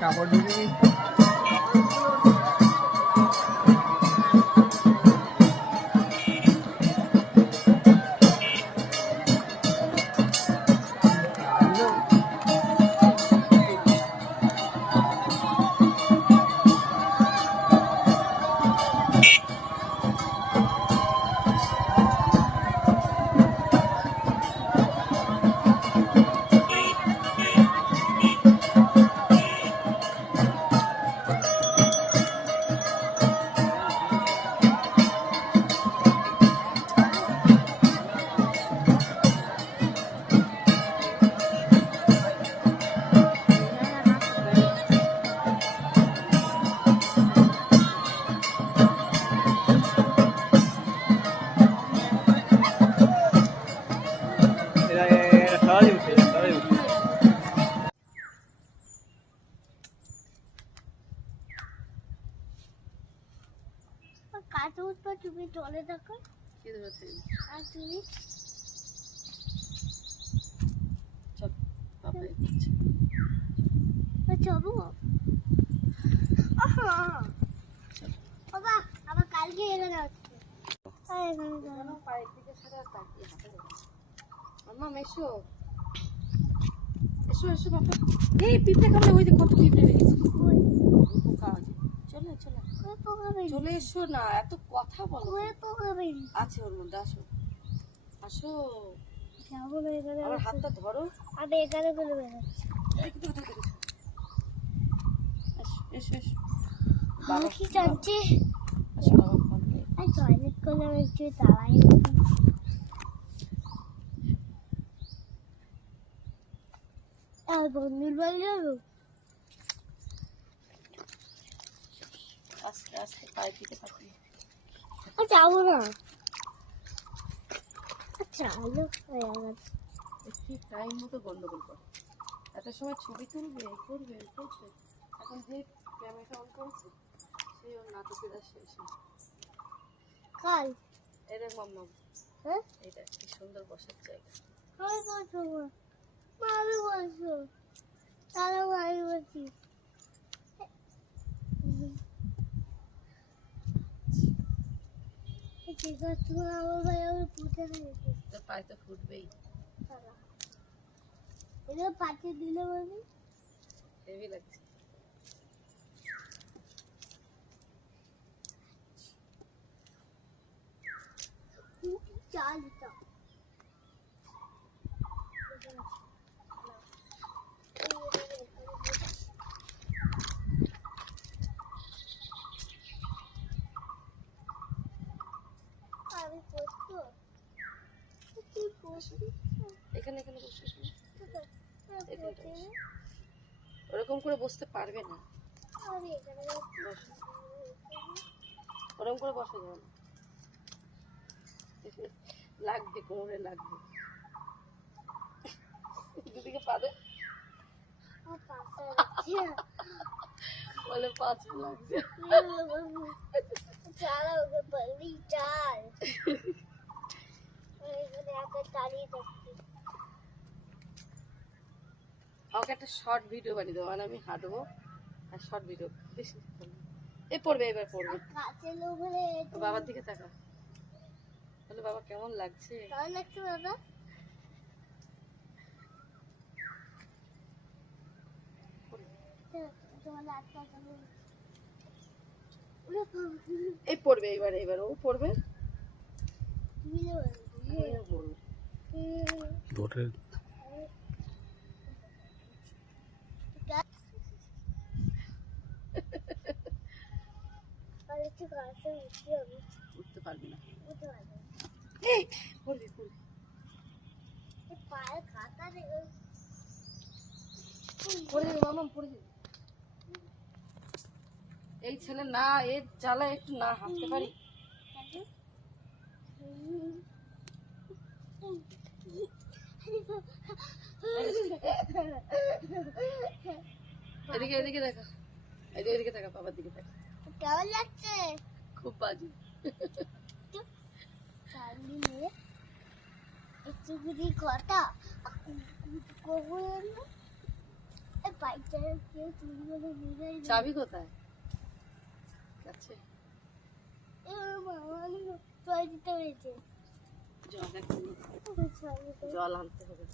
কাপড় ঢুকে তুমি চলে থাকো আর তুমি চলো বাবা আবার কালকে এখানে আসছে এসো এসো এসো বাবা এই পিঁপড়ে কামড়ে ওই দেখ কত পিঁপড়ে বেরিয়েছে চলে চলে চলে এসো না এত কথা বলো আছে ওর মধ্যে আসো আসো আমার হাতটা ধরো আমি এখানে বলে বেরোচ্ছি এসো এসো বাবা কি জানছি আসো বাবা ফোন আর টয়লেট করলে একটু দাঁড়াই আর বন্ধুর বাড়ি যাবো আস্তে আস্তে পায়ে দিতে পারবি যাবো না চালু একটু টাইম মতো গন্ডগোল কর এত সময় ছবি তুলবে করবে করবে এখন যে ক্যামেরা অন করেছে সেই ওর নাটকেরা শেষ কাল এদের মাম্মা হ্যাঁ এটা কি সুন্দর বসার জায়গা আমি বসবো মা আমি বসবো তাহলে আমি বসি ঠিক আছে তোমার আমার ভাই আমি পুঁতে দিয়েছি তোর পায়ে তো ফুটবেই এটা পাতে দিলে বলি হেভি লাগছে চাল আমি বসবো তুই বসবি এখানে এখানে বসে ওরকম করে বসতে পারবে না ওরকম করে বসে যাবে না লাগবে কোমরে লাগবে দুদিকে পাবে বলে পাঁচে লাগছে চাল ওকে বলবি চাল দাঁড়িয়ে থাকছি আমাকে একটা শর্ট ভিডিও বানিয়ে দেবো মানে আমি হাঁটবো আর শর্ট ভিডিও বেশি এ পড়বে এবার পড়বে বাবার দিকে তাকা বলে বাবা কেমন লাগছে কেমন লাগছে বাবা এই পড়বে এবার এবার ও পড়বে উঠতে পারবি না এই পড়বি পড়বি পায়ে খাতা রেখে পড়ে যাবে মামা পড়ে যাবে এই ছেলে না এর জ্বালা একটু না হাঁটতে পারি। এদিকে এদিকে দেখা, এদিকে দেখা, বাবার দিকে দেখা। কেমন লাগছে? খুব বাজে। একটুখানি কথা চাবি কোথায়? আচ্ছা জল আনতে হবে।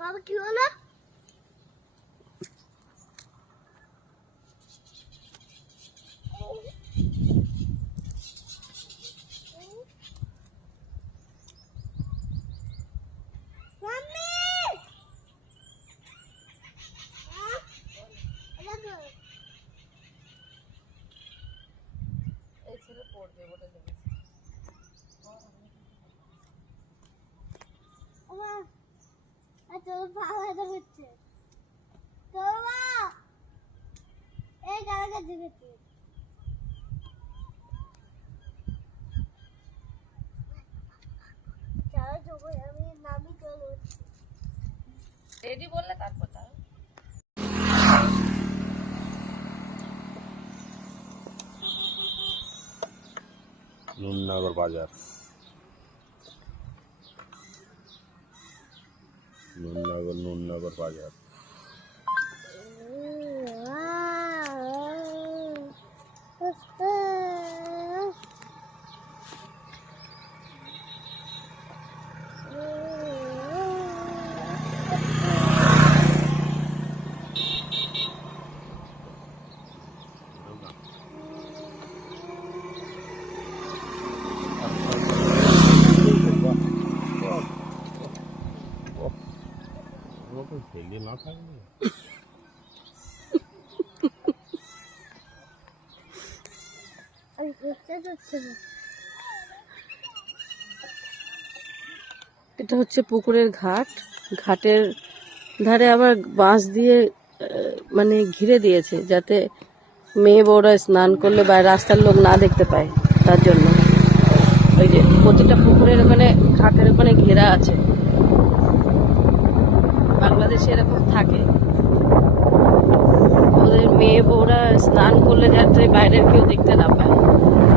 বাবা কি হলো? এই ছেলে পড়বে বলে লেগেছে। তোর পা ব্যথা করছে। তোর মা এই গাড়ি কাছে গেছে। আমি নামি চলে যাচ্ছি। রেডি বললে তারপর তার নুননগর বাজার, নুননগর বাজার। ছেলে না থাকলে এটা হচ্ছে পুকুরের ঘাট। ঘাটের ধারে আবার বাঁশ দিয়ে মানে ঘিরে দিয়েছে, যাতে মেয়ে বউরা স্নান করলে বা রাস্তার লোক না দেখতে পায়, তার জন্য। ওই যে প্রতিটা পুকুরের ওখানে ঘাটের ওখানে ঘেরা আছে। বাংলাদেশে এরকম থাকে, ওদের মেয়ে বউরা স্নান করলে যাতে বাইরের কেউ দেখতে না পায়,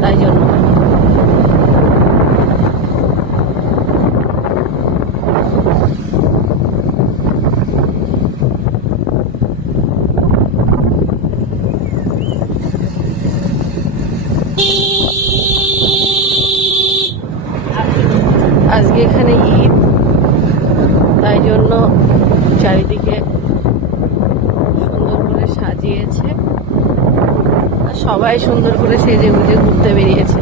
তাই জন্য। আজকে এখানে ঈদ, তাই জন্য চারিদিকে সুন্দর করে সাজিয়েছে আর সবাই সুন্দর করে সেজে গুজে ঘুরতে বেরিয়েছে।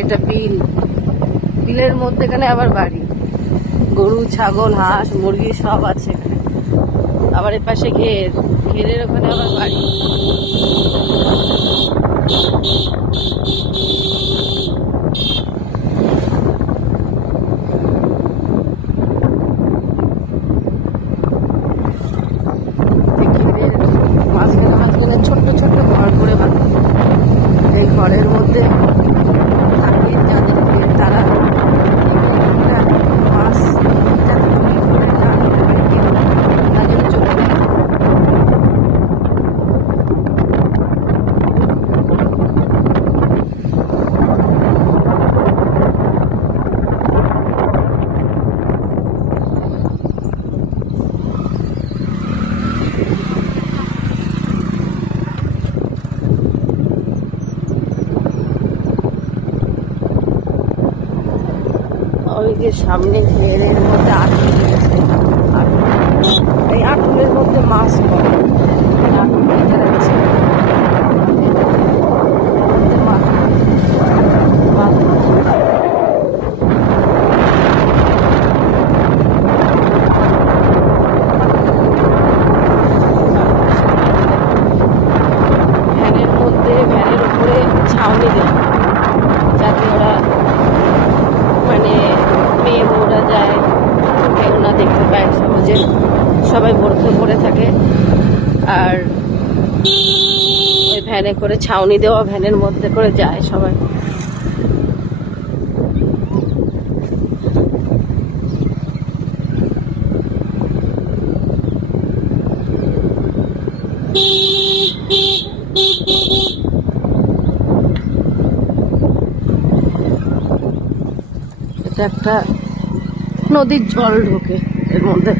এটা বিল, বিলের মধ্যেখানে আবার বাড়ি, গরু ছাগল হাঁস মুরগি সব আছে এখানে। আবার এর পাশে ঘের, ঘেরের ওখানে আবার বাড়ি। মাঝখানে মাঝখানে ছোট্ট ছোট্ট ঘর করে বাঁধা, এই ঘরের মধ্যে থাকে যাদেরকে তারা মাছ যাতে চুরি করে না নিতে পারে কেউ, তার জন্য চোখ নেই। দিকে সামনে ভেড়ের মধ্যে আটকে গেছে। এই আটলের মধ্যে মাছ পড়ে, আটল কেটে রাখছে। মাছ ভ্যানের মধ্যে, ভ্যানের উপরে ছাউনি দেয় যাতে ওরা মানে মেয়ে বউরা যায়, কেউ না দেখতে পায় সহজে, সবাই বরফে পড়ে থাকে। আর ওই ভ্যানে করে ছাউনি দেওয়া, ভ্যানের মধ্যে করে যায় সবাই। এটা একটা নদীর জল ঢোকে এর মধ্যে।